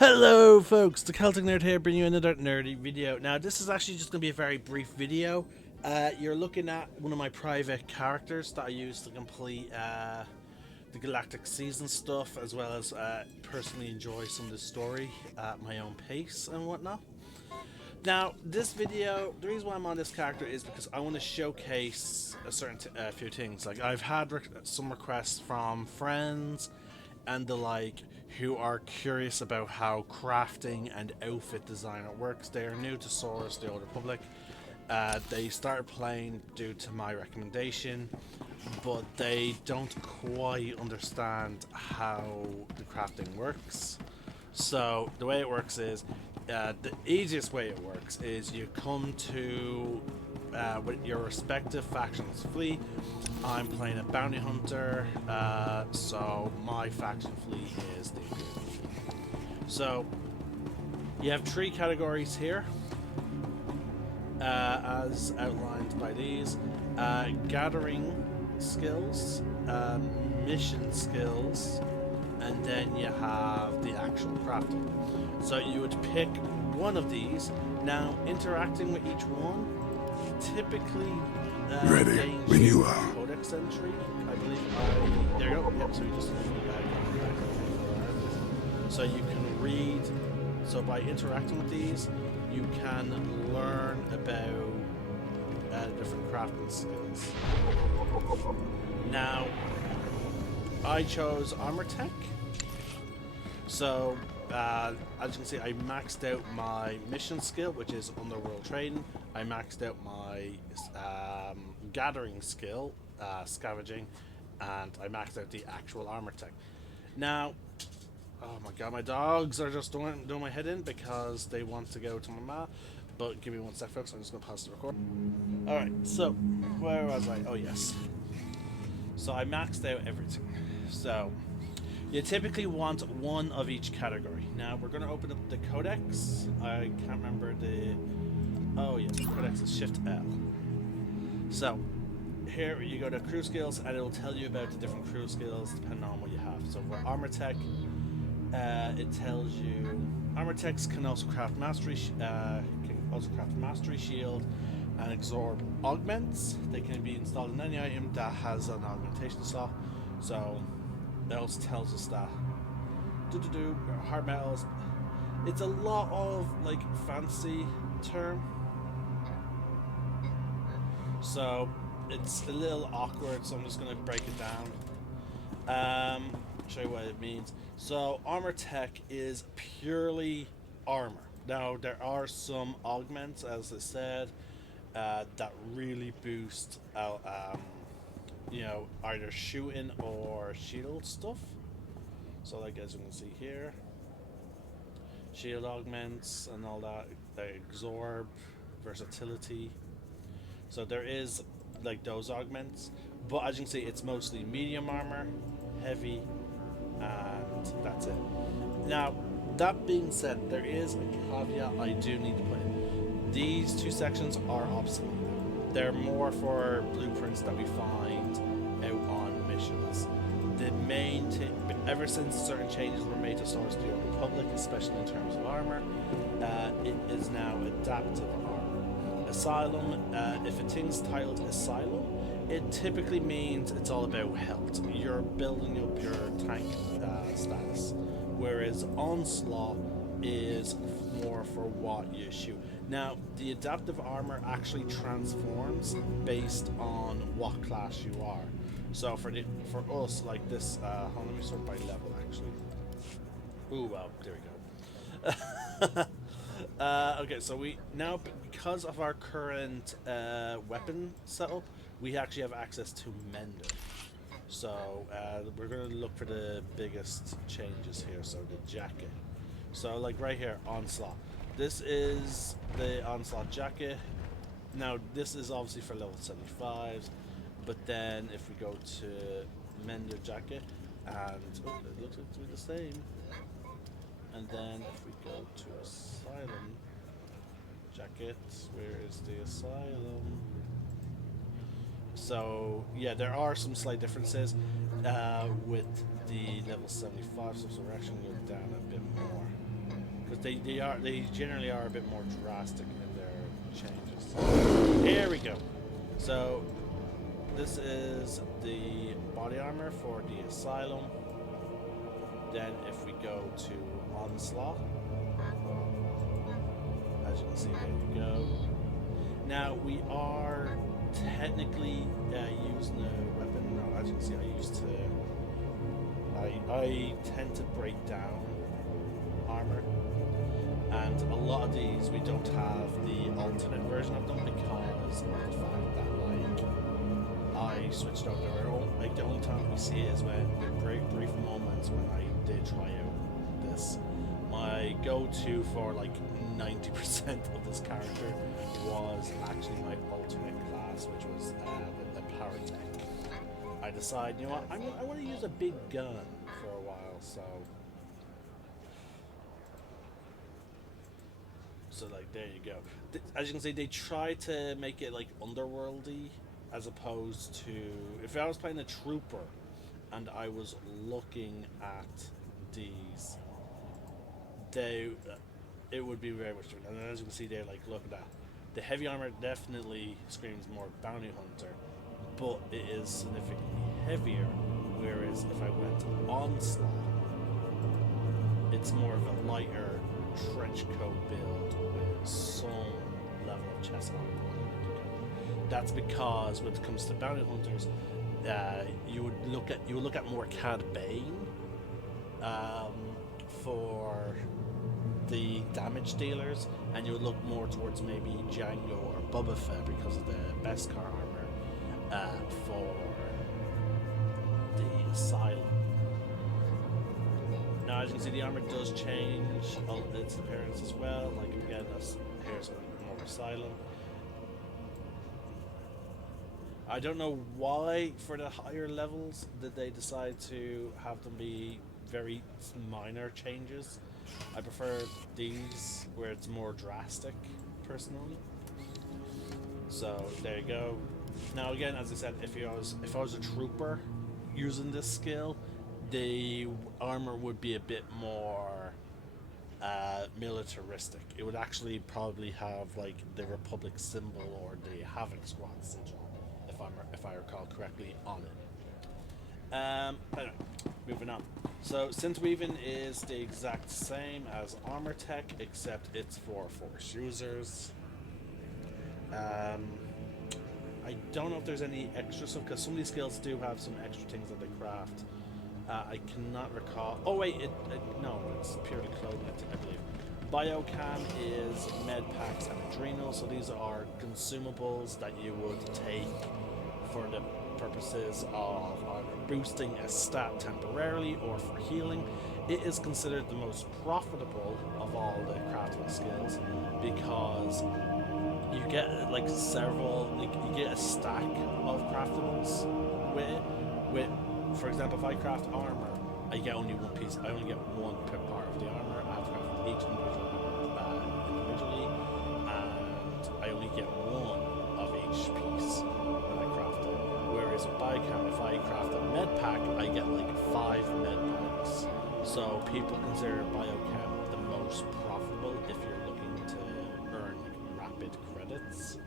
Hello folks, the Celtic Nerd here, bringing you another nerdy video. Now this is actually just going to be a very brief video. You're looking at one of my private characters that I use to complete the Galactic Season stuff, as well as personally enjoy some of the story at my own pace and whatnot. Now this video, the reason why I'm on this character is because I want to showcase a certain few things. Like I've had some requests from friends and the like who are curious about how crafting and outfit designer works. They are new to Source, the Old Republic. They started playing due to my recommendation, but they don't quite understand how the crafting works. So the way it works is, the easiest way it works is you come to with your respective factions fleet. I'm playing a bounty hunter, so my faction fleet is the So you have three categories here, as outlined by these: gathering skills, mission skills, and then you have the actual crafting. So you would pick one of these. Now, interacting with each one typically ready when you are. Codex entry, I believe. There you go. Yep. So you just so you can read. So by interacting with these, you can learn about different crafting skills. Now, I chose armor tech. So, as you can see, I maxed out my mission skill, which is underworld trading. I maxed out my gathering skill, scavenging, and I maxed out the actual armor tech. Now, oh my god, my dogs are just doing my head in because they want to go to my ma. But give me one sec, folks. I'm just going to pause the record. Alright, so, where was I? Oh, yes. So, I maxed out everything. So, you typically want one of each category. Now, we're going to open up the codex. I can't remember the... Oh, yeah, the codex is Shift L. So, here you go to crew skills, and it will tell you about the different crew skills depending on what you have. So, for armor tech, it tells you armor techs can also craft mastery shield and absorb augments. They can be installed in any item that has an augmentation slot. So it also tells us that hard metals. It's a lot of like fancy term, so it's a little awkward. So I'm just gonna break it down. Show you what it means. So armor tech is purely armor. Now there are some augments, as I said, that really boost out, either shooting or shield stuff. So like as you can see here, shield augments and all that, they absorb, versatility. So there is like those augments, but as you can see, it's mostly medium armor, heavy, and that's it. Now, that being said, there is a caveat I do need to put in. These two sections are obsolete. They're more for blueprints that we find out on missions. The main thing, ever since certain changes were made to Source the Old Republic, especially in terms of armor, it is now adaptive armor. Asylum, if a thing's titled Asylum, it typically means it's all about health. You're building up your tank status, whereas Onslaught is more for what you shoot. Now, the adaptive armor actually transforms based on what class you are. So for us, like this, let me sort by level actually. Ooh, well, there we go. Okay, so we now, because of our current weapon setup, we actually have access to Mender. So we're going to look for the biggest changes here. So the jacket. So like right here, Onslaught. This is the Onslaught jacket. Now this is obviously for level 75s, but then if we go to Mender jacket, and it looks like to be the same. And then if we go to Asylum jacket, where is the Asylum? So yeah, there are some slight differences with the level 75, so we're actually going to go down a bit more. they generally are a bit more drastic in their changes. Here we go. So this is the body armor for the Asylum. Then if we go to Onslaught, as you can see, there you go. Now we are technically using a weapon. No, as you can see, I tend to break down armor, and a lot of these we don't have the alternate version of them because of the fact that I switched over there. Like the only time we see it is when brief moments when I did try out this. My go-to for like 90% of this character was actually my alternate class, which was the Paratech. I decided, you know what, I want to use a big gun for a while, so like there you go. As you can see, they try to make it like underworldy, as opposed to if I was playing a trooper and I was looking at these, it would be very much different. And as you can see there, like look at that. The heavy armor definitely screams more bounty hunter, but it is significantly heavier. Whereas if I went Onslaught, it's more of a lighter trench coat build with some level of chest armor. That's because when it comes to bounty hunters, you would look at more Cad Bane for the damage dealers, and you would look more towards maybe Django or Boba Fett because of the Beskar armor for the Asylum. Now, as you can see, the armor does change its appearance as well. Like again, here's more Asylum. I don't know why for the higher levels did they decide to have them be very minor changes. I prefer these where it's more drastic, personally. So there you go. Now again, as I said, if I was a trooper using this skill, the armor would be a bit more militaristic. It would actually probably have like the Republic symbol or the Havoc Squad sigil, if I recall correctly, on it. Anyway, moving on. So synth weaving is the exact same as armor tech, except it's for force users. I don't know if there's any extra stuff, because some of these skills do have some extra things that they craft. I cannot recall. Oh wait, no, it's purely clothing, I believe. Biocam is med packs and adrenals, so these are consumables that you would take for the purposes of either boosting a stat temporarily or for healing. It is considered the most profitable of all the crafting skills because you get like you get a stack of craftables with it. For example, if I craft armor, I get only one piece. I only get one per part of the armor. I have to craft each individually, and I only get one of each piece when I craft it. Whereas with Biocam, if I craft a med pack, I get like 5 med packs. So people consider Biocam the most profitable if you're looking to earn rapid credits.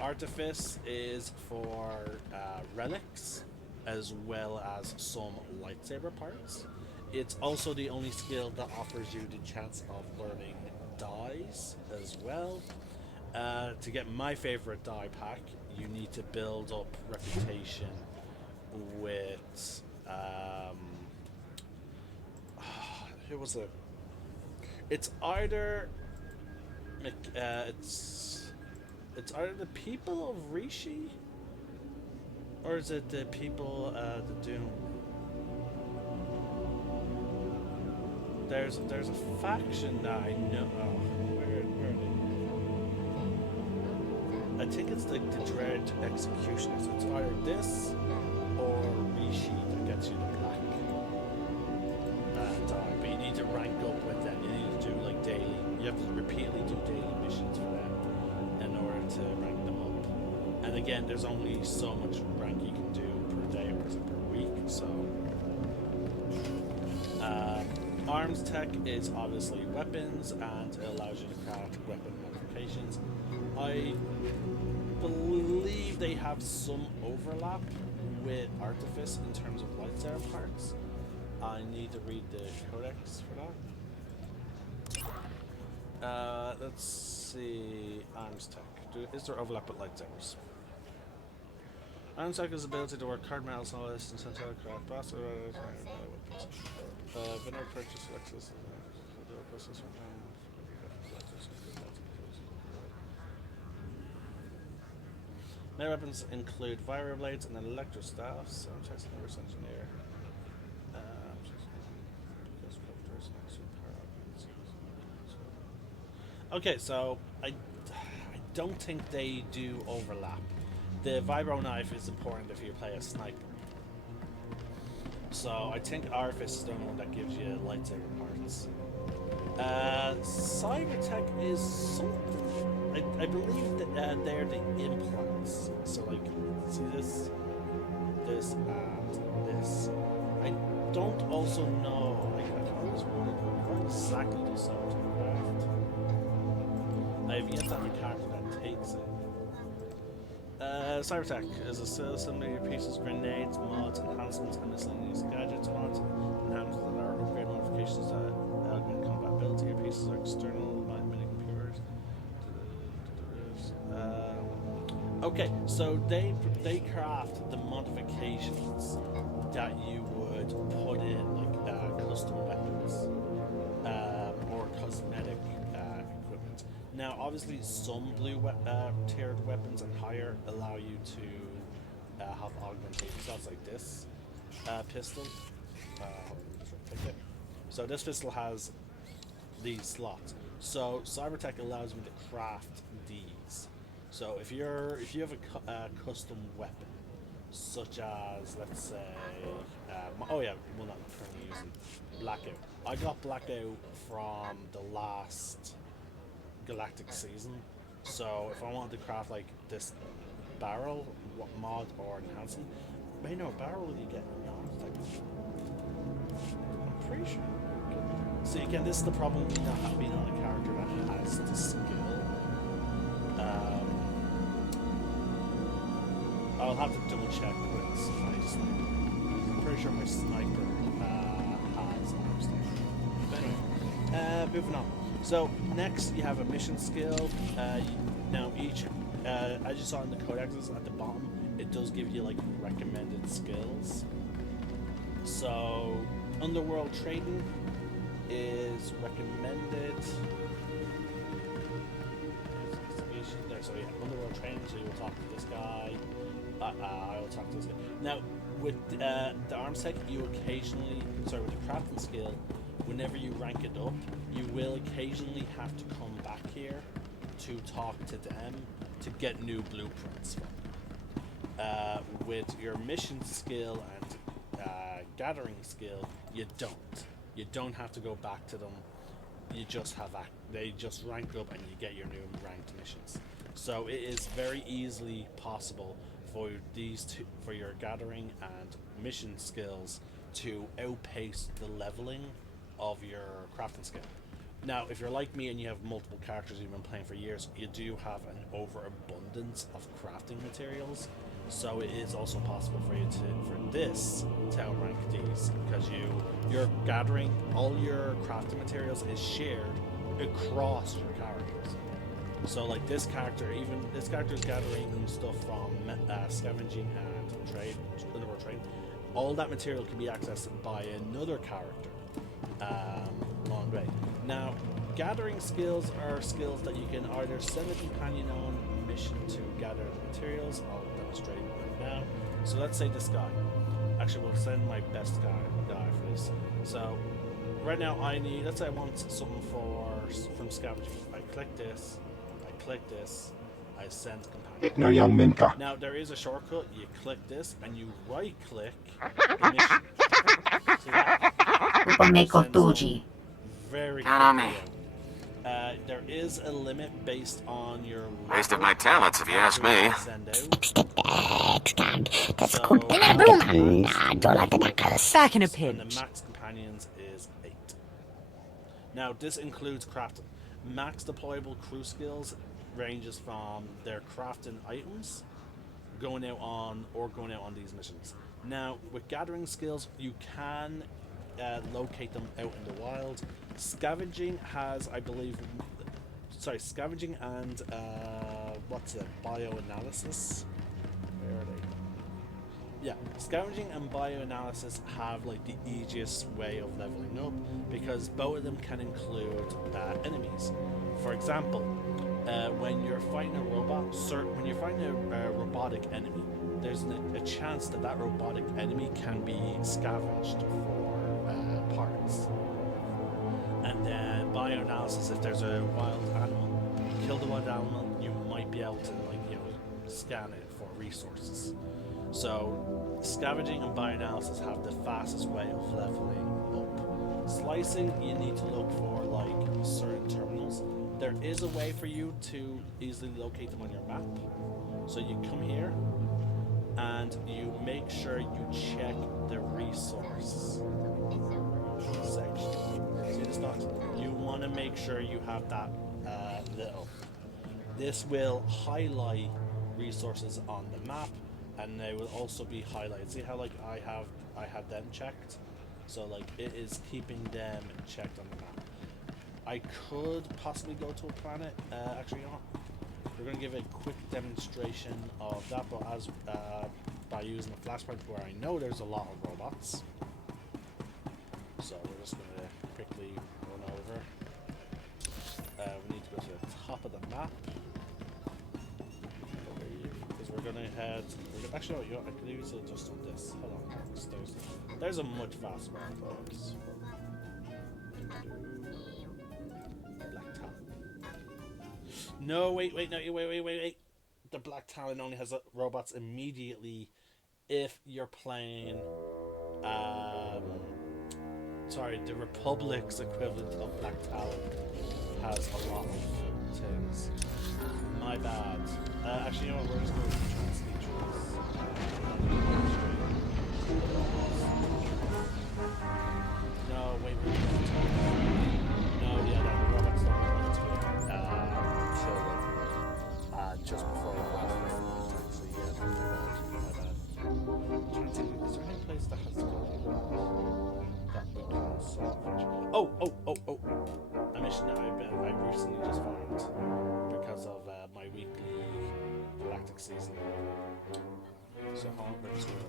Artifice is for relics as well as some lightsaber parts. It's also the only skill that offers you the chance of learning dyes as well. To get my favorite dye pack, you need to build up reputation with who was it? It's either it's either the people of Rishi, or is it the people the Doom? There's a faction that I know. Oh, where are they? I think it's like the Dread Executioners. So it's either this or Rishi that gets you the black dye. But you need to rank up with them. You need to do like daily. You have to repeatedly do daily missions for them in order to rank them up. And again, there's only so much rank you can do per day or per week. So arms tech is obviously weapons, and it allows you to craft weapon modifications. I believe they have some overlap with Artifice in terms of lightsaber parts. I need to read the codex for that. Let's see. Arms tech. Is there overlap with lightsabers? Arms tech is the ability to work hard metal, solid, and central craft, blast, weapons. Vendor purchase Lexus. Melee weapons include viro blades and electro staffs. I'm testing the reverse engineer. Okay, so I don't think they do overlap. The vibro knife is important if you play a sniper. So I think Artifice is the only one that gives you lightsaber parts. Cybertech is something. I believe that they're the implants. So like, see this, this, and this. I don't also know. Like, I always wondered what exactly does Cybertech craft. I have yet to have a character that takes it. Cybertech is a system of pieces, grenades, mods, enhancements, and miscellaneous gadgets, mods, enhancements that are upgrade modifications that augment compatibility. Your pieces are external mini computers. Okay, so they craft the modifications that you would put in, like custom weapons or cosmetic equipment. Now, obviously, some blue tiered weapons and higher allow you to have augmentation slots like this pistol. So this pistol has these slots. So Cybertech allows me to craft these. So if you have a custom weapon, such as, let's say, one I'm currently using, Blackout. I got Blackout from the last Galactic season. So if I wanted to craft like this barrel mod or enhancement, wait, no, barrel you get in I'm pretty sure. See, again, this is the problem with not being on a character that has the skill. I'll have to double check with my sniper. I'm pretty sure my sniper has arms there. But anyway, moving on. So next you have a mission skill. Now each, as you saw in the codexes at the bottom, it does give you like recommended skills. So underworld trading is recommended. So yeah, underworld trading. So you'll talk to this guy. I will talk to this guy. Now with the arms tech, you occasionally, with the crafting skill, whenever you rank it up, you will occasionally have to come back here to talk to them to get new blueprints. With your mission skill and gathering skill, you don't have to go back to them. You just have they just rank up and you get your new ranked missions. So it is very easily possible for these two, for your gathering and mission skills, to outpace the leveling of your crafting skill. Now, if you're like me and you have multiple characters you've been playing for years, you do have an overabundance of crafting materials. So it is also possible for you to outrank these, because you're gathering all your crafting materials is shared across your characters. So like this character is gathering stuff from scavenging and underworld trade. All that material can be accessed by another character along the way. Now, gathering skills are skills that you can either send a companion on a mission to gather the materials. I'll demonstrate right now. So let's say this guy. Actually, we'll send my best guy for this. So right now let's say I want something from scavenging. I click this, I send companion. Now there is a shortcut. You click this and you right click the mission. See that? Very quickly. There is a limit based on your waste of my talents, if you ask me. Back in a pinch. And the max companions is 8. Now, this includes crafting. Max deployable crew skills ranges from their crafting items, going out on these missions. Now, with gathering skills, you can locate them out in the wild. Scavenging has, I believe, scavenging and bioanalysis. Where are they? Yeah, scavenging and bioanalysis have like the easiest way of leveling up because both of them can include enemies. For example, when you're fighting a robot, when you're fighting a robotic enemy, there's a chance that robotic enemy can be scavenged for parts. And then bioanalysis, if there's a wild animal, kill the wild animal, you might be able to scan it for resources. So scavenging and bioanalysis have the fastest way of leveling up. Slicing, you need to look for like certain terminals. There is a way for you to easily locate them on your map. So you come here and you make sure you check the resource section. See this dot? You want to make sure you have that lit up. This will highlight resources on the map, and they will also be highlighted. See how like I have them checked, so like it is keeping them checked on the map. I could possibly go to a planet. Actually, not. We're going to give a quick demonstration of that, but as by using a flashpoint where I know there's a lot of robots. So we're just going to quickly run over. We need to go to the top of the map. Because we're going to head... Actually, you know, I could use it just on this. Hold on. There's a much faster one of those. Black Talon. No, wait. The Black Talon only has robots immediately if you're playing... Sorry, the Republic's equivalent of Black Talon has a lot of things. My bad. Actually, you know what? We're just going to translate No, wait. No, yeah, the robots don't come until just before the last actually, yeah, my bad. I'm trying to think, is there any place that has that we can salvage? Oh! A mission that I recently just found because of my weekly galactic season. So we're just going to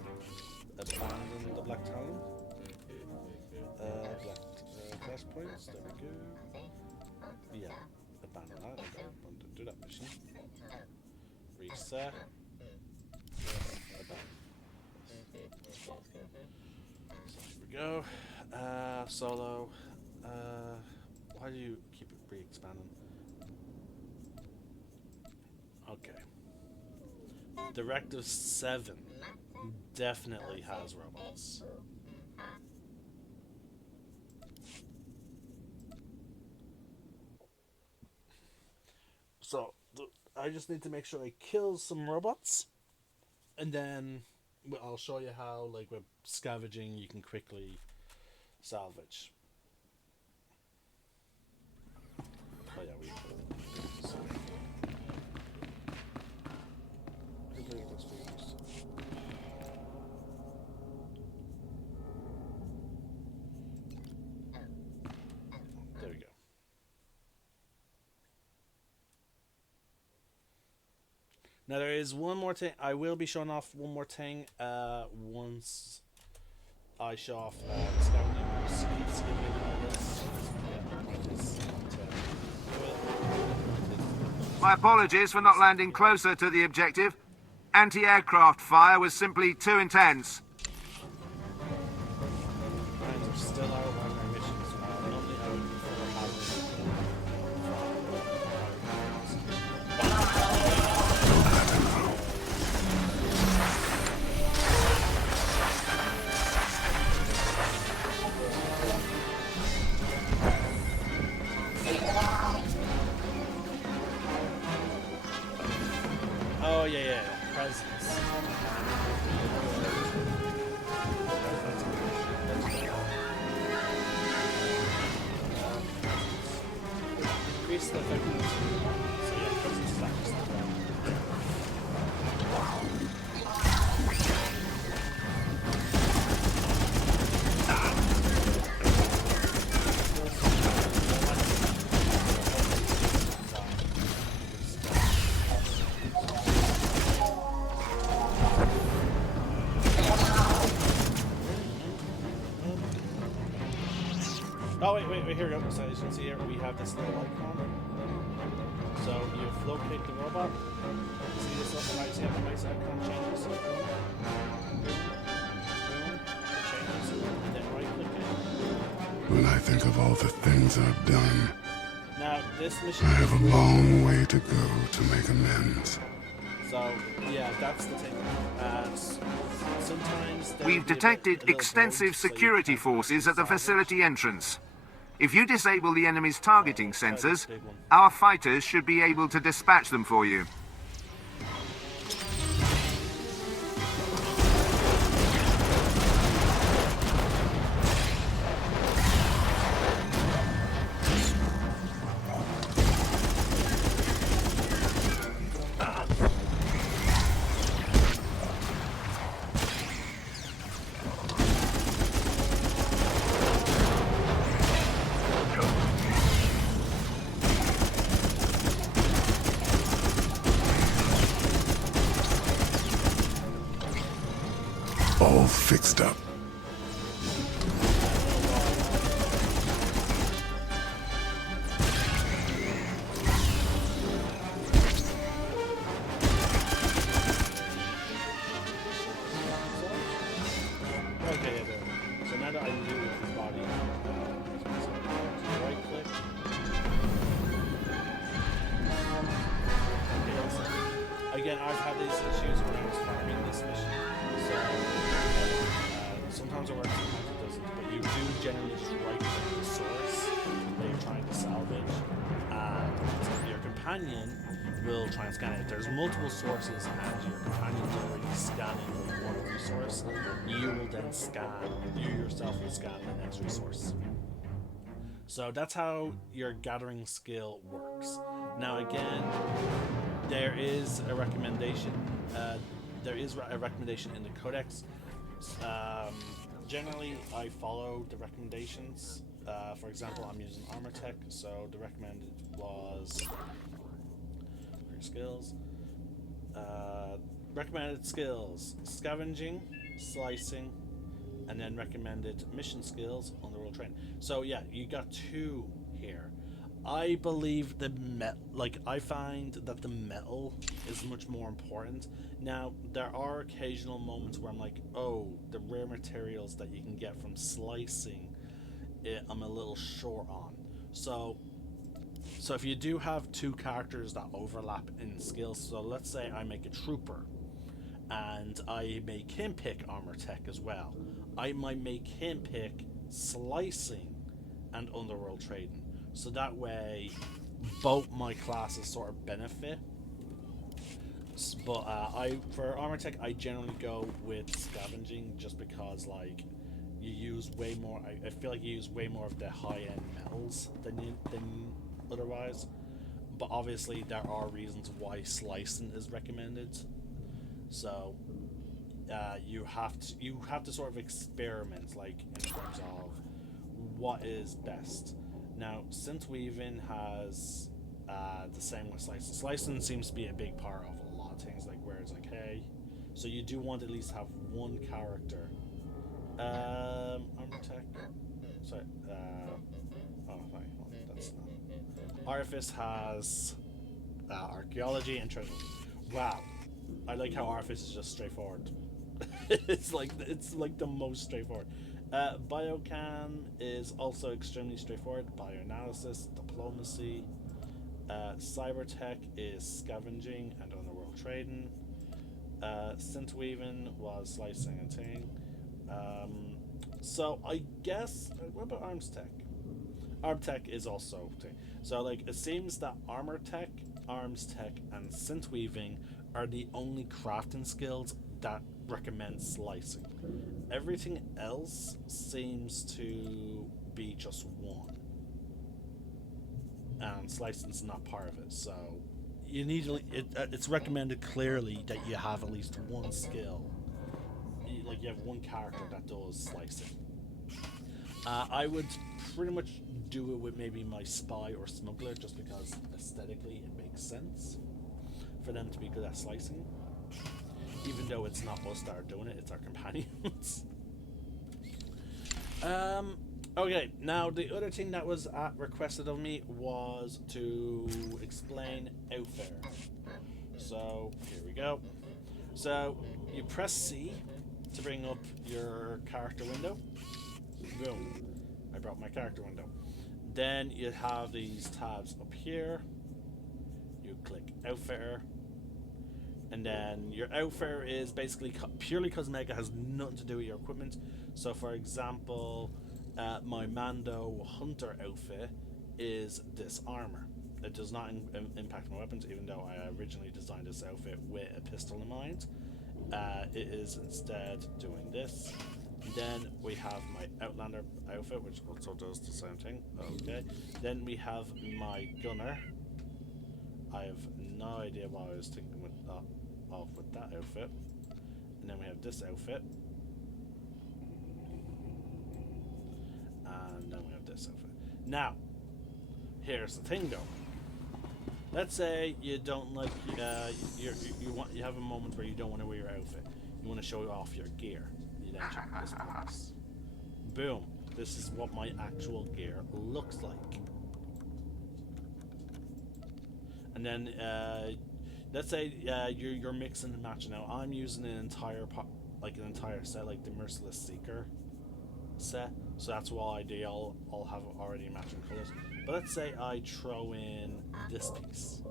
abandon the Black Talon. Flash points, there we go. Yeah, abandon that. I don't want to do that mission. Reset. Abandon. So here we go. Solo. Why do you keep it re-expanding? Okay. Directive 7 definitely has robots. So, I just need to make sure I kill some robots, and then I'll show you how, like, with scavenging, you can quickly salvage. Oh yeah, we there we go. Now there is one more thing. I will be showing off one more thing once I show off the scavenging. My apologies for not landing closer to the objective. Anti-aircraft fire was simply too intense. And still out on our missions. Normally I would Oh yeah, presents. increase the effectiveness of the weapon. So yeah, because it's stacks. Oh wait, here we go. So as you can see here, we have this little icon. So you've located the robot. See this little right hand device icon changes. Boom. Changes. And then right click it. When I think of all the things I've done, Now this mission I have a long way to go to make amends. So yeah, that's the thing. Sometimes We've detected extensive security forces at the facility entrance. If you disable the enemy's targeting sensors, our fighters should be able to dispatch them for you. All fixed up. okay, yeah, there. So now that I knew his body, right click. Okay, so again, I've had these issues when I was farming this mission. So sometimes it works, sometimes it doesn't. But you do generally just right click the source that you're trying to salvage, and your companion will try and scan it. If there's multiple sources and your companion's already scanning one resource, you will then scan, you yourself will scan the next resource. So that's how your gathering skill works. Now again, there is a recommendation. There is a recommendation in the codex. Generally, I follow the recommendations. For example, I'm using armor tech, so the recommended was skills. Recommended skills: scavenging, slicing, and then recommended mission skills on the roll train. So yeah, you got two here. I believe I find that the metal is much more important. Now, there are occasional moments where I'm like, oh, the rare materials that you can get from slicing, I'm a little short on. So if you do have two characters that overlap in skills, so let's say I make a trooper, and I make him pick armor tech as well, I might make him pick slicing and underworld trading. So that way, both my classes sort of benefit. But for armor tech, I generally go with scavenging, just because like you use way more. I feel like you use way more of the high-end metals than otherwise. But obviously, there are reasons why slicing is recommended. So you have to sort of experiment, like in terms of what is best. Now, synth weaving has the same with slicing. Slicing seems to be a big part of a lot of things, like where it's like, hey, so you do want to at least have one character. Armor tech. Sorry. That's not. Artifice has archaeology and treasure. Wow, I like how Artifice is just straightforward. it's like the most straightforward. Biocam is also extremely straightforward. Bioanalysis, diplomacy. Cybertech is scavenging and underworld trading. Synth weaving was slicing and ting. So I guess, what about arms tech? Arm tech is also ting. So like it seems that armor tech, arms tech, and synth weaving are the only crafting skills that recommend slicing. Everything else seems to be just one. and slicing is not part of it. So you need to, it's recommended clearly that you have at least one skill. Like you have one character that does slicing. I would pretty much do it with maybe my spy or smuggler, just because aesthetically it makes sense for them to be good at slicing. Even though it's not us that are doing it, it's our companions. Okay, now the other thing that was requested of me was to explain Outfitter. So here we go. So you press C to bring up your character window. Boom. I brought my character window. Then you have these tabs up here. You click Outfitter. And then your Outfitter is basically purely cosmetic. It has nothing to do with your equipment. So for example, my Mando Hunter outfit is this armor. It does not impact my weapons, even though I originally designed this outfit with a pistol in mind. It is instead doing this. Then we have my Outlander outfit, which also does the same thing. Okay. Then we have my Gunner. I have no idea what I was thinking with that outfit. And then we have this outfit. And then we have this outfit. Now, here's the thing though. Let's say you don't like you have a moment where you don't want to wear your outfit. You want to show off your gear. You then check this box. Boom. This is what my actual gear looks like. And then let's say you're mixing and matching. Now I'm using an entire set, like the Merciless Seeker set. So that's why they all have already matching colors. But let's say I throw in this piece.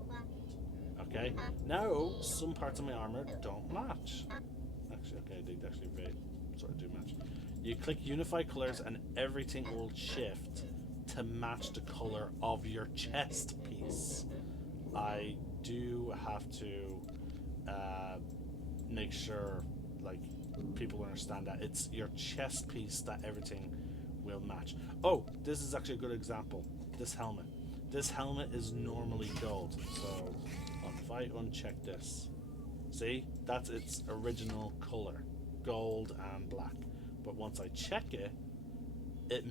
Okay. Now some parts of my armor don't match. Actually, okay, they actually sort of do match. You click Unify Colors and everything will shift to match the color of your chest piece. I do have to make sure like people understand that it's your chest piece that everything will match. Oh, this is actually a good example. This helmet. This helmet is normally gold. So if I uncheck this, see, that's its original color, gold and black. But once I check it, it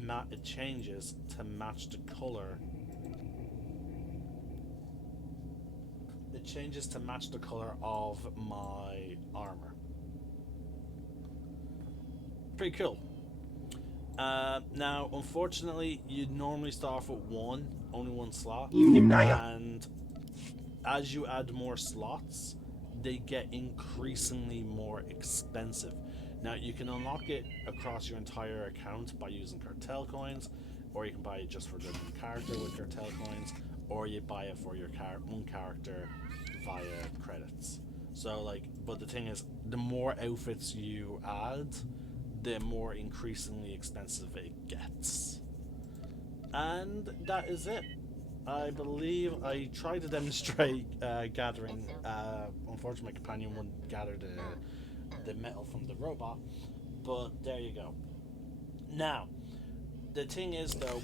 changes to match the color. It changes to match the color of my armor. Pretty cool. Now, unfortunately, you'd normally start off with only one slot, and as you add more slots, they get increasingly more expensive. Now, you can unlock it across your entire account by using cartel coins, or you can buy it just for the one character with cartel coins, or you buy it for your one character via credits. So, like, but the thing is, the more outfits you add, the more increasingly expensive it gets. And that is it. I believe I tried to demonstrate gathering. Unfortunately, my companion wouldn't gather the metal from the robot, but there you go. Now, the thing is though,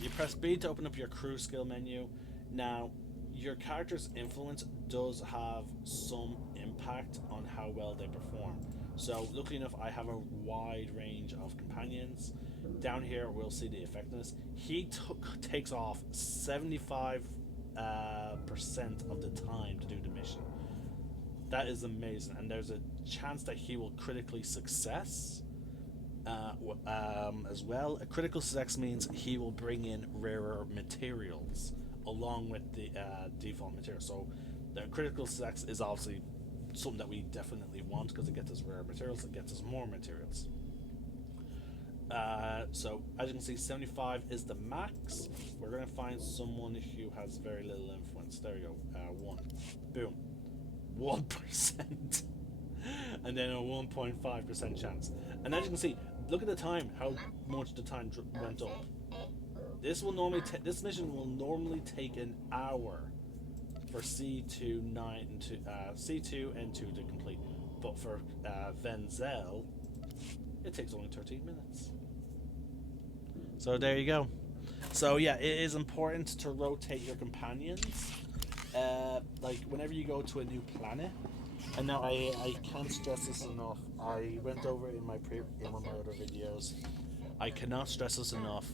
you press B to open up your crew skill menu. Now, your character's influence does have some impact on how well they perform. So, luckily enough, I have a wide range of companions. Down here, we'll see the effectiveness. He takes off 75% of the time to do the mission. That is amazing, and there's a chance that he will critically success as well. A critical success means he will bring in rarer materials along with the default material. So, the critical success is obviously something that we definitely want because it gets us rare materials, it gets us more materials. So as you can see, 75 is the max. We're going to find someone who has very little influence. There we go. 1. Boom. 1%. And then a 1.5% chance. And as you can see, look at the time, how much the time went up. This mission will normally take an hour for C2 and 2 to complete, but for Venzel, it takes only 13 minutes. So there you go. So yeah, it is important to rotate your companions. Like whenever you go to a new planet, and now I can't stress this enough. I went over in in one of my other videos. I cannot stress this enough.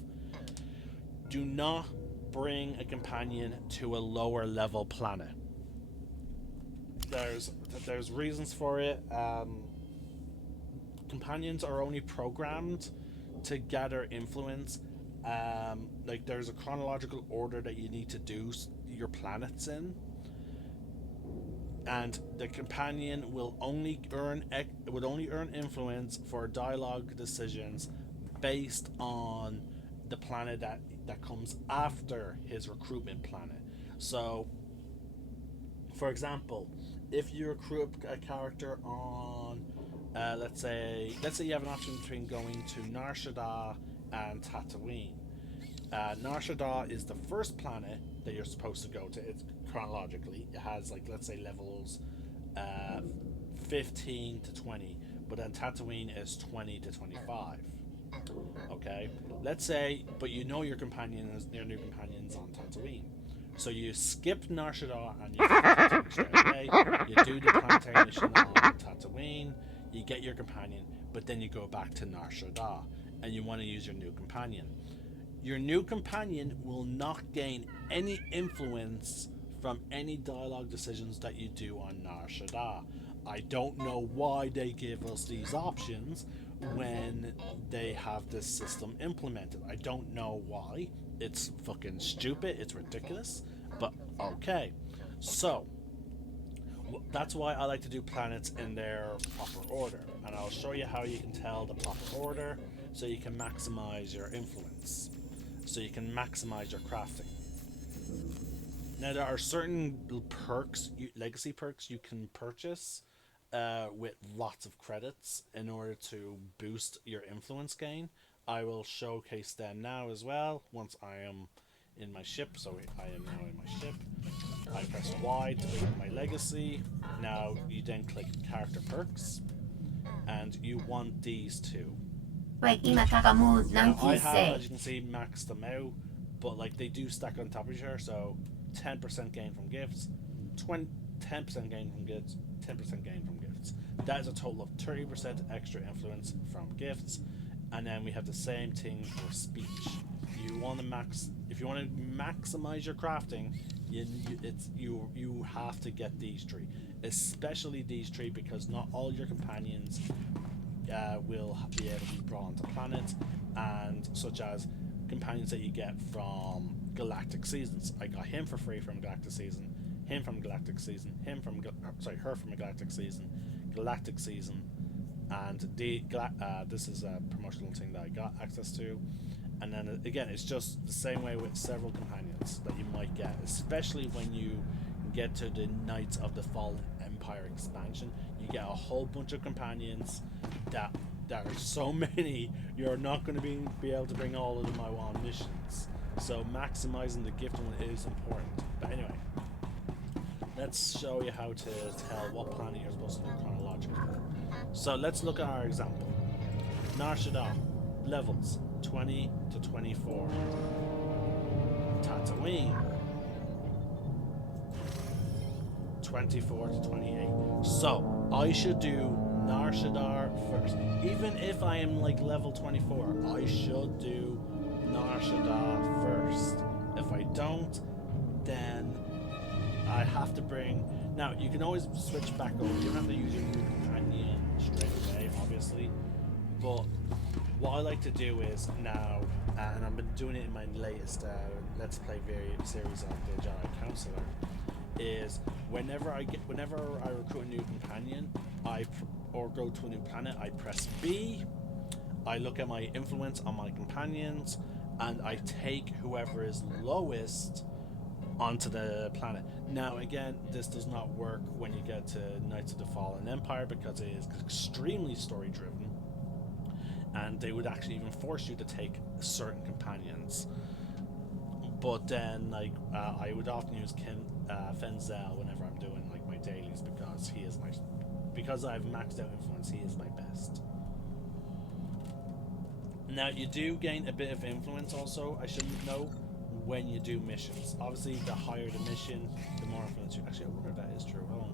Do not bring a companion to a lower level planet. There's reasons for it. Companions are only programmed to gather influence. Like there's a chronological order that you need to do your planets in, and the companion will only earn influence for dialogue decisions based on the planet that comes after his recruitment planet. So, for example, if you recruit a character on, let's say you have an option between going to Nar Shaddaa and Tatooine. Nar Shaddaa is the first planet that you're supposed to go to. It's chronologically, it has like, let's say, levels 15 to 20, but then Tatooine is 20 to 25. Okay, let's say, but you know your new companions on Tatooine. So you skip Nar Shaddaa and you go to Tatooine straight away. You do the planetary mission on Tatooine, you get your companion, but then you go back to Nar Shaddaa and you want to use your new companion. Your new companion will not gain any influence from any dialogue decisions that you do on Nar Shaddaa. I don't know why they give us these options when they have this system implemented. I don't know why. It's fucking stupid. It's ridiculous. But okay. So, that's why I like to do planets in their proper order. And I'll show you how you can tell the proper order so you can maximize your influence. So you can maximize your crafting. Now there are certain perks, legacy perks you can purchase with lots of credits in order to boost your influence gain. I will showcase them now as well once I am in my ship. So I am now in my ship. I press Y to bring up my legacy. Now you then click character perks, and you want these two. Now, I have, as you can see, maxed them out, but like they do stack on top of each other. So 10% gain from gifts, 10% gain from gifts, 10% gain from gifts. That is a total of 30% extra influence from gifts. And then we have the same thing for speech. You want to if you want to maximize your crafting, you have to get these three, especially these three, because not all your companions will be able to be brought onto planets, and such as companions that you get from Galactic Seasons. I got him for free from Galactic Season, him from Galactic Season, her from a Galactic Season, and this is a promotional thing that I got access to. And then again, it's just the same way with several companions that you might get, especially when you get to the Knights of the Fallen Empire expansion. You get a whole bunch of companions that are so many, you're not going to be able to bring all of them out on missions. So maximizing the gift one is important. But anyway, let's show you how to tell what planet you're supposed to do chronologically. So let's look at our example. Nar Shaddaa, levels 20 to 24. Tatooine, 24 to 28. So I should do Nar Shaddaa first. Even if I am like level 24, I should do Nar Shaddaa first. If I don't, then I have to bring... Now, you can always switch back over. You don't have to use your new companion straight away, obviously. But what I like to do is now, and I've been doing it in my latest Let's Play series of the Jedi Counselor, is whenever I recruit a new companion, or go to a new planet, I press B, I look at my influence on my companions, and I take whoever is lowest onto the planet. Now again, this does not work when you get to Knights of the Fallen Empire, because it is extremely story driven, and they would actually even force you to take certain companions. But then, like, I would often use Fenzel whenever I'm doing like my dailies, because I've maxed out influence, he is my best. Now, you do gain a bit of influence also, I should know, when you do missions. Obviously, the higher the mission, the more influence you... Actually, I wonder if that is true. Hold on.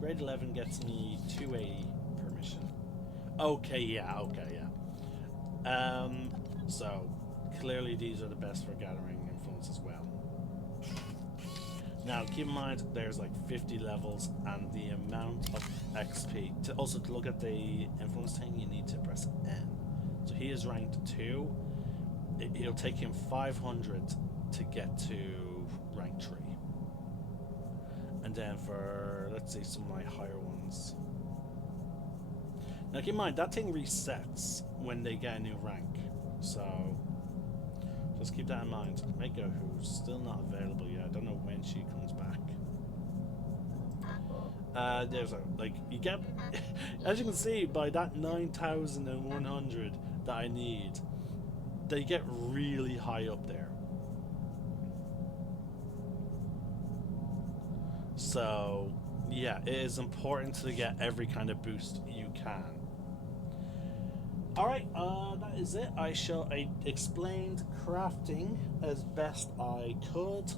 Grade 11 gets me 280 per mission. Okay, yeah. So, clearly these are the best for gathering influence as well. Now, keep in mind, there's like 50 levels, and the amount of XP... Also, to look at the influence thing, you need to press N. So he is ranked 2. It'll take him 500 to get to rank 3. And then for, let's see, some of my higher ones. Now keep in mind, that thing resets when they get a new rank. So, just keep that in mind. Mako, who's still not available yet. I don't know when she comes back. There's a, like, you get, as you can see, by that 9,100 that I need, they get really high up there. So, yeah, it is important to get every kind of boost you can. Alright, that is it. I explained crafting as best I could.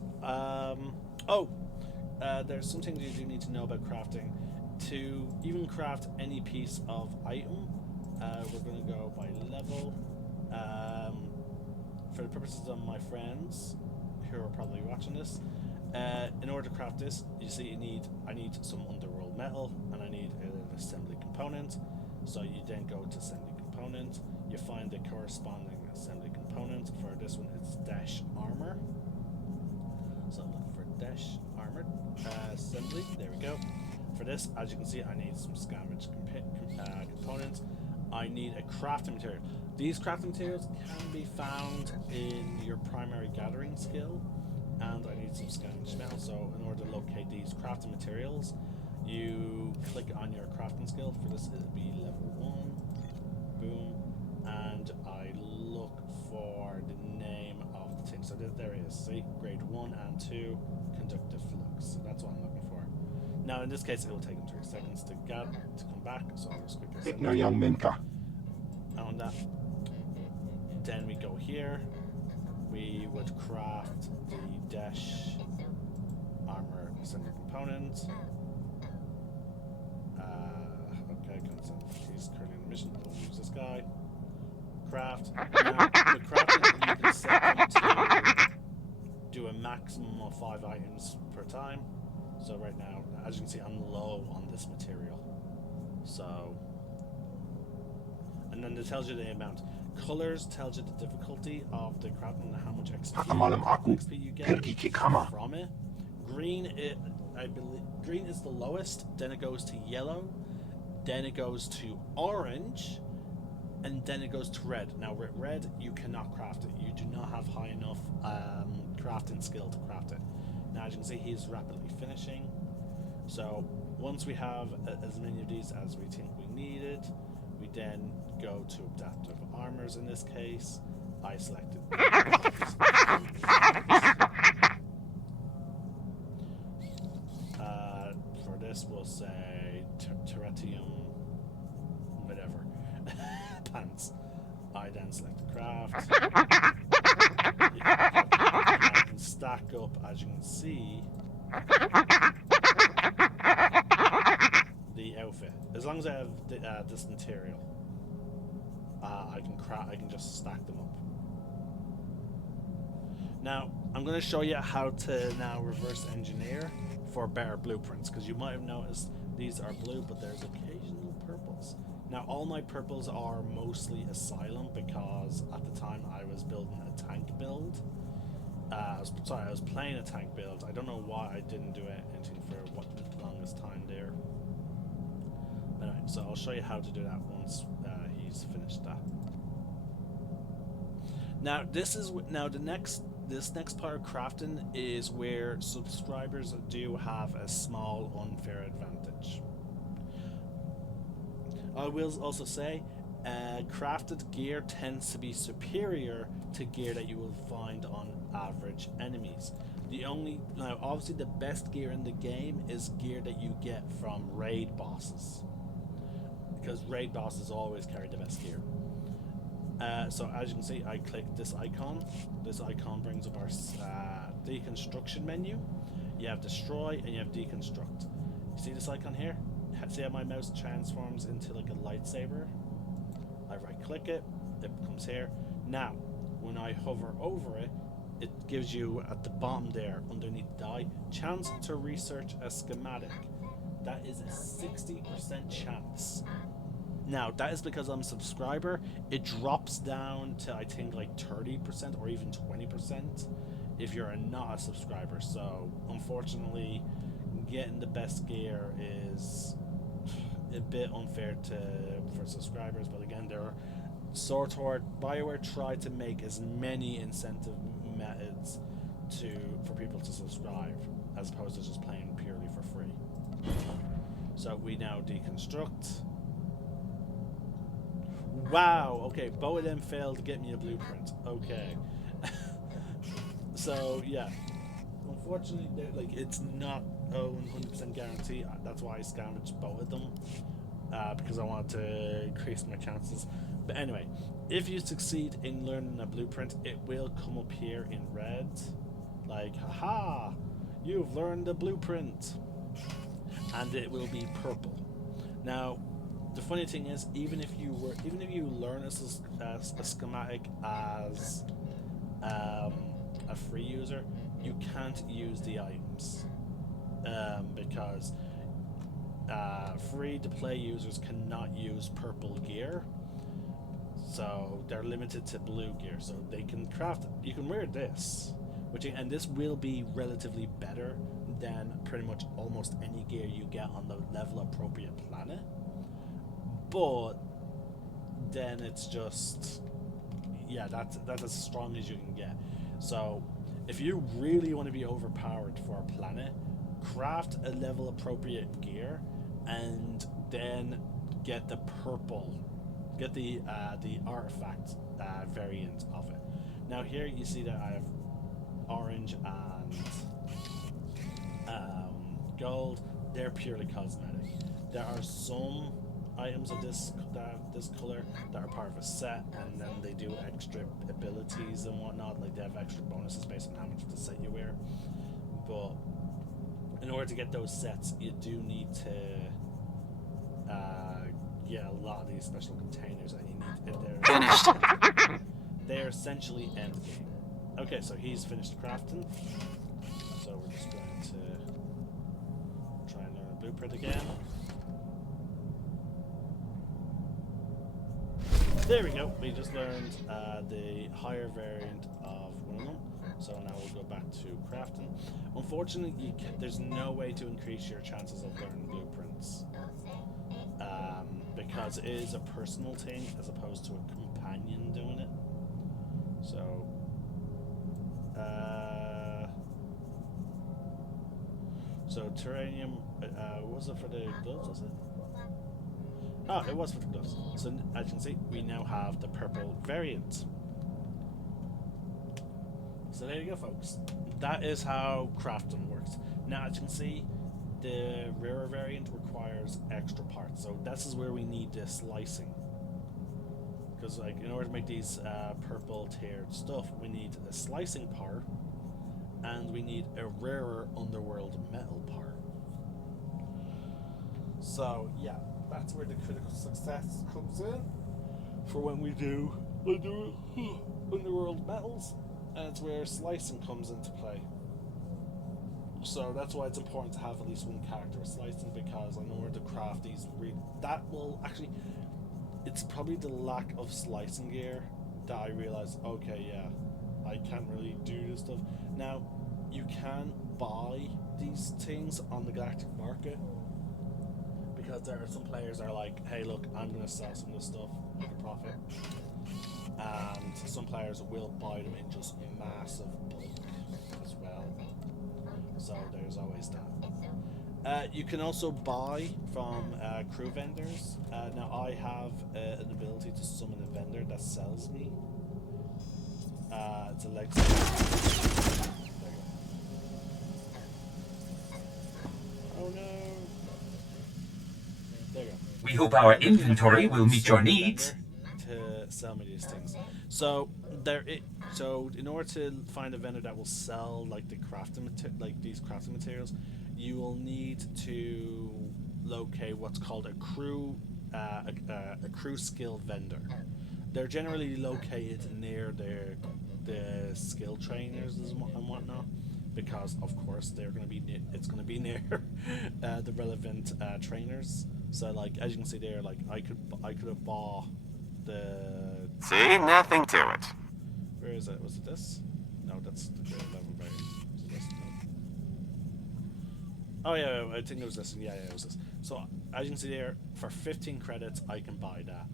There's some things you do need to know about crafting. To even craft any piece of item, we're going to go by level. For the purposes of my friends who are probably watching this, in order to craft this, you see I need some underworld metal, and I need an assembly component. So you then go to assembly component, you find the corresponding assembly component. For this one, it's dash armor. So I'm looking for dash armor assembly. There we go. For this, as you can see, I need some scavenge components. I need a crafting material. These crafting materials can be found in your primary gathering skill, and I need some scavenge metal. So in order to locate these crafting materials, you click on your crafting skill. For this, it'll be level 1. Boom. And I look for the name of the thing. So there it is. See, grade 1 and 2 conductive flux. So that's what I'm looking for. Now in this case, it will take 3 seconds to come back. So I'll just quickly send it. On that. Then we go here. We would craft the dash armor assembly component. Okay, he's currently on a mission. I'll use this guy. Craft. Now, with crafting, you can set them to do a maximum of 5 items per time. So right now, as you can see, I'm low on this material. So, and then it tells you the amount. Colors tells you the difficulty of the crafting and how much XP you get from it. Green, I believe, green is the lowest. Then it goes to yellow. Then it goes to orange, and then it goes to red. Now with red, you cannot craft it. You do not have high enough crafting skill to craft it. Now as you can see, he's rapidly finishing. So once we have as many of these as we think we needed, we then go to adaptive armors. In this case, I selected for this we'll say terretium whatever pants. I then select the craft. I can stack up, as you can see, the outfit. As long as I have this material, I can just stack them up. Now I'm going to show you how to now reverse engineer for better blueprints, because you might have noticed these are blue, but there's occasional purples. Now all my purples are mostly asylum, because at the time I was building a tank build. I was playing a tank build. I don't know why I didn't do anything for what the longest time there. Anyway, so I'll show you how to do that once he's finished that. Now this next part of crafting is where subscribers do have a small unfair advantage. I will also say crafted gear tends to be superior to gear that you will find on average enemies. Now obviously the best gear in the game is gear that you get from raid bosses, because raid bosses always carry the best gear. So as you can see, I click this icon. This icon brings up our deconstruction menu. You have destroy and you have deconstruct. You see this icon here? See how my mouse transforms into like a lightsaber? I right click it, it comes here. Now, when I hover over it, it gives you at the bottom there, underneath die, chance to research a schematic. That is a 60% chance. Now, that is because I'm a subscriber. It drops down to, I think, like 30% or even 20% if you're not a subscriber. So, unfortunately, getting the best gear is a bit unfair for subscribers. But again, BioWare tried to make as many incentive methods for people to subscribe, as opposed to just playing purely for free. So we now deconstruct. Wow, okay, both of them failed to get me a blueprint. Okay. So yeah, unfortunately, like, it's not a 100% guarantee. That's why I scavenged both of them, because I wanted to increase my chances. But anyway, if you succeed in learning a blueprint, it will come up here in red, like, haha, you've learned a blueprint, and it will be purple. Now, the funny thing is, even if you learn a schematic as a free user, you can't use the items, because free to play users cannot use purple gear, so they're limited to blue gear. So they can craft. You can wear this, and this will be relatively better than pretty much almost any gear you get on the level appropriate planet. But then it's just, yeah, that's as strong as you can get. So if you really want to be overpowered for a planet, craft a level appropriate gear, and then get the purple, get the artifact variant of it. Now here you see that I have orange and gold. They're purely cosmetic. There are some items of this color that are part of a set, and then they do extra abilities and whatnot. Like, they have extra bonuses based on how much of the set you wear. But in order to get those sets, you do need to get a lot of these special containers, and you need Finished. they're essentially end game. Okay, so he's finished crafting. So we're just going to try and learn a blueprint again. There we go. We just learned the higher variant of one of them. So now we'll go back to crafting. Unfortunately, there's no way to increase your chances of learning blueprints, because it is a personal thing as opposed to a companion doing it. So, terranium. Was it for the gloves? Was it? Oh, it was for the gloves. So as you can see, we now have the purple variant. So there you go, folks. That is how crafting works. Now, as you can see, the rarer variant requires extra parts. So this is where we need the slicing. Because, like, in order to make these purple tiered stuff, we need a slicing part, and we need a rarer underworld metal part. So yeah, that's where the critical success comes in for when we do underworld metals, and it's where slicing comes into play. So that's why it's important to have at least one character with slicing, because in order to craft these, that will actually, it's probably the lack of slicing gear that I realized, okay, yeah, I can't really do this stuff. Now, you can buy these things on the galactic market, because there are some players that are like, hey, look, I'm going to sell some of this stuff, make a profit. And some players will buy them in just massive bulk as well. So there's always that. You can also buy from crew vendors. Now I have an ability to summon a vendor that sells me. It's a legacy. There you go. Oh no. There you go. We hope our inventory will meet your needs. To sell me these things. So so in order to find a vendor that will sell like the these crafting materials, you will need to locate what's called a crew skill vendor. They're generally located near the skill trainers and whatnot, because of course it's going to be near the relevant trainers. So like as you can see there, like I could have bought the. See, nothing to it. Where is it? Was it this? No, that's the grade 11 variant. Was it this? No. Oh yeah, I think it was this. Yeah, it was this. So as you can see there, for 15 credits, I can buy that.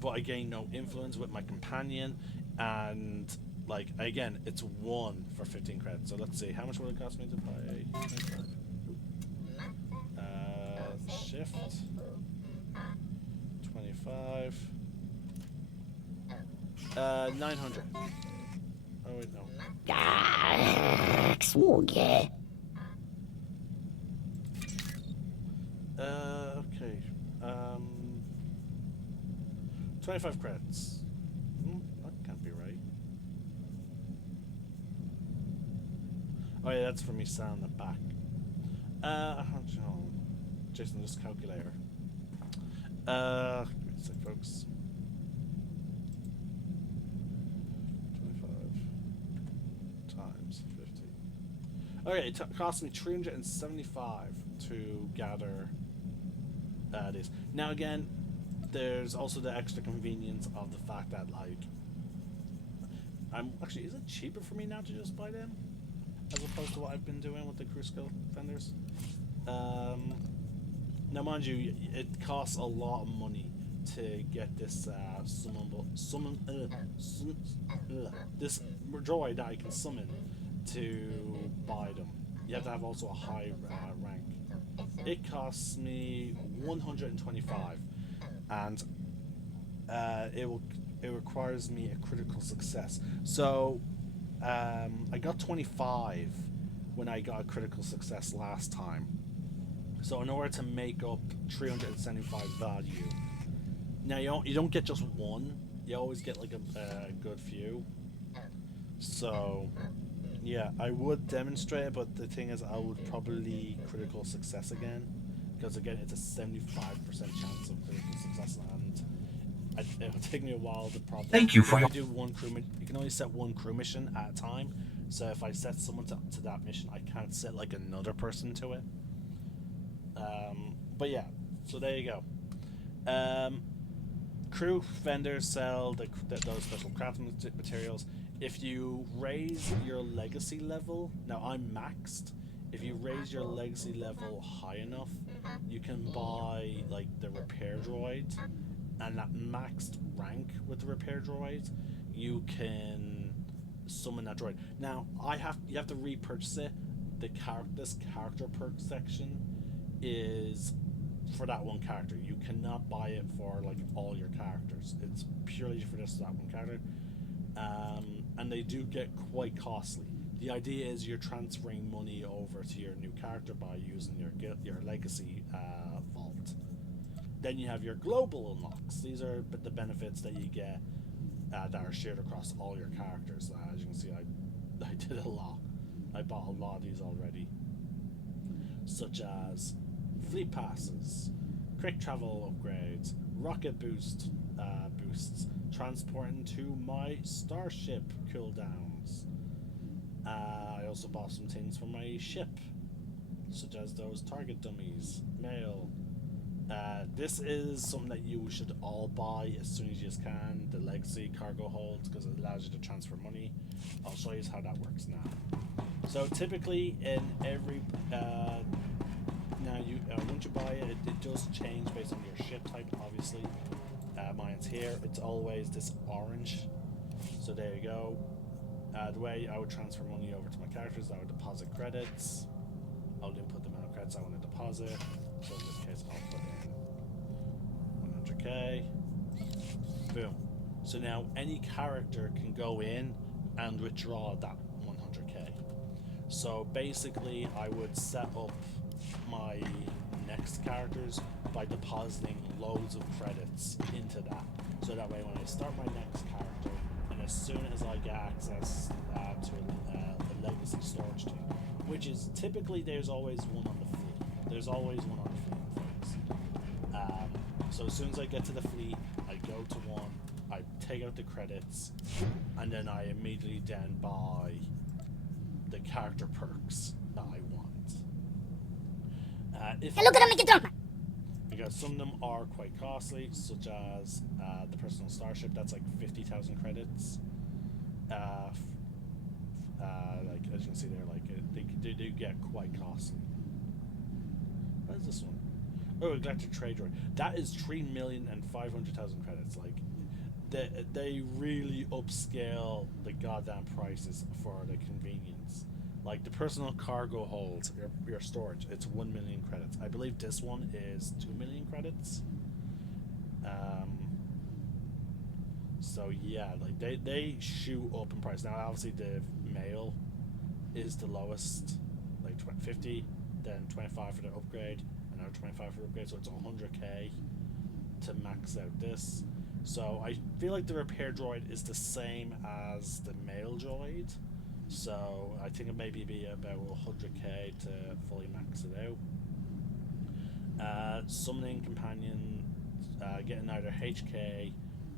But I gain no influence with my companion, and like again, it's 1 for 15 credits. So let's see, how much would it cost me to buy? Shift 25. 900. Oh wait, no. Okay. 25 credits. That can't be right. Oh yeah, that's for me selling it back. Jason, just calculator. Give me a sec, folks. 25 times 50. Okay, it cost me 375 to gather this. Now again, there's also the extra convenience of the fact that like is it cheaper for me now to just buy them as opposed to what I've been doing with the crew skill vendors? Now mind you, it costs a lot of money to get this this droid that I can summon to buy them. You have to have also a high rank. It costs me 125, and it requires me a critical success. So I got 25 when I got a critical success last time. So in order to make up 375 value, now you don't get just one. You always get like a good few. So yeah, I would demonstrate it, but the thing is, I would probably critical success again, because again, it's a 75% chance of critical success, and it'll take me a while to probably. Thank you for your. Do one crew. You can only set one crew mission at a time. So if I set someone to that mission, I can't set like another person to it. But yeah, so there you go. Crew vendors sell those special crafting materials. If you raise your legacy level, now I'm maxed. If you raise your legacy level high enough, you can buy like the repair droid, and at maxed rank with the repair droid, you can summon that droid. Now you have to repurchase it. This character perk section is for that one character. You cannot buy it for like all your characters. It's purely for that one character. And they do get quite costly. The idea is you're transferring money over to your new character by using your legacy vault. Then you have your global unlocks. These are the benefits that you get that are shared across all your characters. As you can see, I did a lot. I bought a lot of these already, such as fleet passes, quick travel upgrades, rocket boosts, transporting to my starship cooldowns. I also bought some things for my ship, such as those target dummies, mail. This is something that you should all buy as soon as you can, the legacy cargo holds, because it allows you to transfer money. I'll show you how that works now. So typically in every once you buy it, it does change based on your ship type, obviously. Mine's here, it's always this orange. So there you go. The way I would transfer money over to my characters, I would deposit credits. I'll input the amount of credits I want to deposit. So in this case, I'll put in 100k. Boom. So now any character can go in and withdraw that 100k. So basically, I would set up my next characters by depositing loads of credits into that. So that way when I start my next character, and as soon as I get access to a legacy storage thing, which is typically there's always one on the fleet. There's always one on the fleet, folks. So as soon as I get to the fleet, I go to one, I take out the credits, and then I immediately then buy the character perks that I want. Look at him make it drunk, man. Because some of them are quite costly, such as the personal starship. That's like 50,000 credits. Like as you can see there, like they do get quite costly. What is this one? Oh, Galactic Trade Droid. That is 3,500,000 credits. Like they really upscale the goddamn prices for the convenience. Like the personal cargo hold, your storage, it's 1 million credits. I believe this one is 2 million credits. So yeah, like they shoot up in price. Now obviously the mail is the lowest, like 50, then 25 for the upgrade, another 25 for the upgrade, so it's 100k to max out this. So I feel like the repair droid is the same as the mail droid. So I think it maybe be about 100k to fully max it out. Summoning companion, getting either HK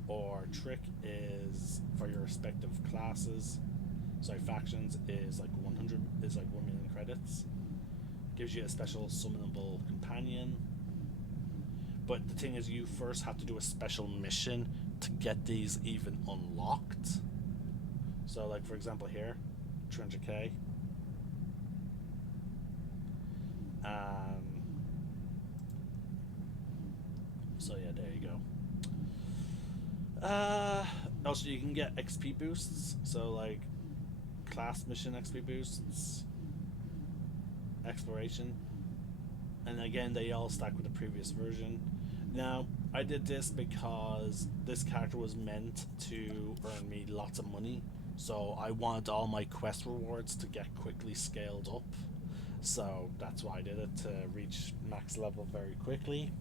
or trick is for your respective classes. So factions is like 1 million credits. Gives you a special summonable companion. But the thing is, you first have to do a special mission to get these even unlocked. So like for example here, 300k. So yeah, there you go. Also you can get XP boosts, so like class mission XP boosts, exploration, and again they all stack with the previous version. Now I did this because this character was meant to earn me lots of money, so I wanted all my quest rewards to get quickly scaled up, so that's why I did it, to reach max level very quickly.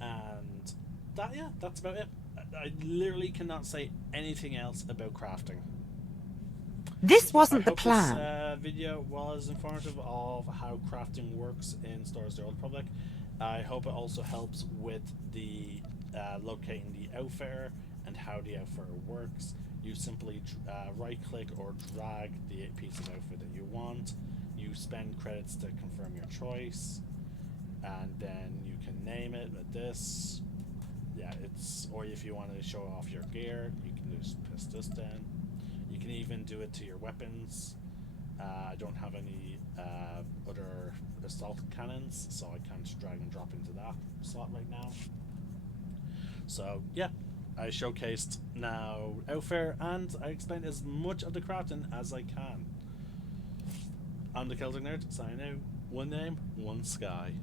And that's about it. I literally cannot say anything else about crafting. This wasn't the I hope plan. This video was informative of how crafting works in Star Wars: The Old Republic. I hope it also helps with the locating the outfitter and how the outfitter works. You simply right-click or drag the piece of outfit that you want. You spend credits to confirm your choice, and then you can name it with this. Yeah, or if you want to show off your gear, you can just press this down. You can even do it to your weapons. I don't have any other assault cannons, so I can't drag and drop into that slot right now. So yeah, I showcased now Outfitter, and I explained as much of the crafting as I can. I'm the Celtic Nerd, signing out. One name, one sky.